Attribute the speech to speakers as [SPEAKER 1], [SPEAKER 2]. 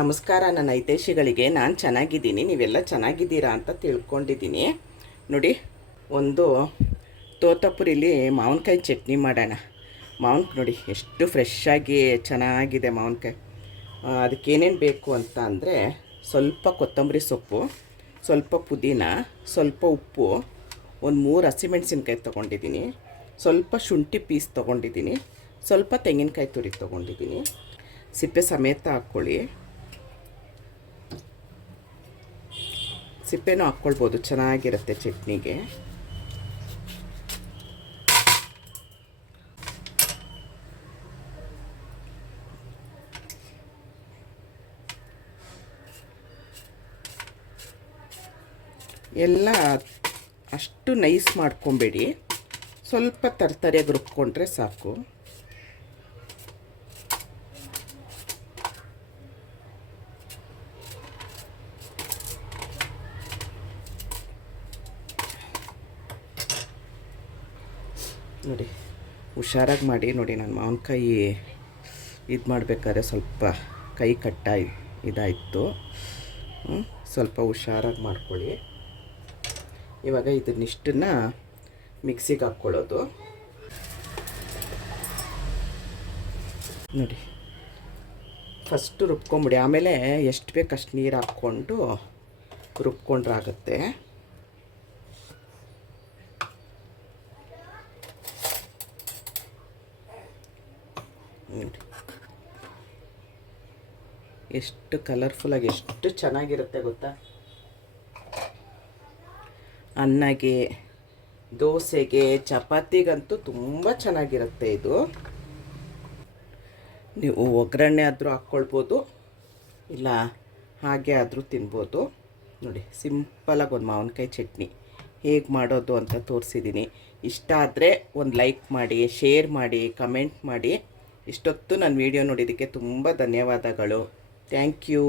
[SPEAKER 1] ನಮಸ್ಕಾರ, ನನ್ನ ಹಿತೈಷಿಗಳಿಗೆ ನಾನು ಚೆನ್ನಾಗಿದ್ದೀನಿ, ನೀವೆಲ್ಲ ಚೆನ್ನಾಗಿದ್ದೀರಾ ಅಂತ ತಿಳ್ಕೊಂಡಿದ್ದೀನಿ. ನೋಡಿ, ಒಂದು ತೋತಪುರಿಲಿ ಮಾವಿನಕಾಯಿ ಚಟ್ನಿ ಮಾಡೋಣ. ಮಾವಿನ, ನೋಡಿ, ಎಷ್ಟು ಫ್ರೆಶ್ಶಾಗಿ ಚೆನ್ನಾಗಿದೆ ಮಾವಿನಕಾಯಿ. ಅದಕ್ಕೇನೇನು ಬೇಕು ಅಂತ ಅಂದರೆ ಸ್ವಲ್ಪ ಕೊತ್ತಂಬರಿ ಸೊಪ್ಪು, ಸ್ವಲ್ಪ ಪುದೀನ, ಸ್ವಲ್ಪ ಉಪ್ಪು, ಒಂದು ಮೂರು ಹಸಿಮೆಣಸಿನ್ಕಾಯಿ ತೊಗೊಂಡಿದ್ದೀನಿ. ಸ್ವಲ್ಪ ಶುಂಠಿ ಪೀಸ್ ತೊಗೊಂಡಿದ್ದೀನಿ. ಸ್ವಲ್ಪ ತೆಂಗಿನಕಾಯಿ ತುರಿ ತೊಗೊಂಡಿದ್ದೀನಿ. ಸಿಪ್ಪೆ ಸಮೇತ ಹಾಕ್ಕೊಳ್ಳಿ ಸಿಪ್ಪೆನೂ ಹಾಕ್ಕೊಳ್ಬೋದು. ಚೆನ್ನಾಗಿರುತ್ತೆ ಚಟ್ನಿಗೆ. ಎಲ್ಲ ಅಷ್ಟು ನೈಸ್ ಮಾಡ್ಕೊಬೇಡಿ. ಸ್ವಲ್ಪ ತರ್ತರಿಯಾಗಿ ರುಬ್ಕೊಂಡ್ರೆ ಸಾಕು. ನೋಡಿ, ಹುಷಾರಾಗಿ ಮಾಡಿ ನೋಡಿ ನಾನು ಮಾವಿನಕಾಯಿ ಇದು ಮಾಡಬೇಕಾದ್ರೆ ಸ್ವಲ್ಪ ಕೈ ಕಟ್ಟ ಇದಾಯಿತು. ಸ್ವಲ್ಪ ಹುಷಾರಾಗಿ ಮಾಡ್ಕೊಳ್ಳಿ. ಇವಾಗ ಇದನ್ನಿಷ್ಟನ್ನು ಮಿಕ್ಸಿಗೆ ಹಾಕ್ಕೊಳ್ಳೋದು. ನೋಡಿ, ಫಸ್ಟು ರುಬ್ಕೊಂಬಿಡಿ. ಆಮೇಲೆ ಎಷ್ಟು ಬೇಕು ಅಷ್ಟು ನೀರು ಹಾಕ್ಕೊಂಡು ರುಬ್ಕೊಂಡ್ರಾಗುತ್ತೆ. ನೋಡಿ ಎಷ್ಟು ಕಲರ್ಫುಲ್ಲಾಗಿ ಎಷ್ಟು ಚೆನ್ನಾಗಿರುತ್ತೆ ಗೊತ್ತಾ? ಅನ್ನಗೆ, ದೋಸೆಗೆ, ಚಪಾತಿಗಂತೂ ತುಂಬ ಚೆನ್ನಾಗಿರುತ್ತೆ ಇದು. ನೀವು ಒಗ್ಗರಣೆ ಆದರೂ ಹಾಕ್ಕೊಳ್ಬೋದು, ಇಲ್ಲ ಹಾಗೆ ಆದರೂ ತಿನ್ಬೋದು. ನೋಡಿ ಸಿಂಪಲಾಗಿ ಒಂದು ಮಾವಿನಕಾಯಿ ಚಟ್ನಿ. ಹೇಗೆ ಮಾಡೋದು ಅಂತ ತೋರಿಸಿದ್ದೀನಿ ಇಷ್ಟ ಆದರೆ ಒಂದು ಲೈಕ್ ಮಾಡಿ ಶೇರ್ ಮಾಡಿ ಕಮೆಂಟ್ ಮಾಡಿ. ಇಷ್ಟೊತ್ತು ನನ್ನ ವೀಡಿಯೋ ನೋಡಿದ್ದಕ್ಕೆ ತುಂಬ ಧನ್ಯವಾದಗಳು. Thank you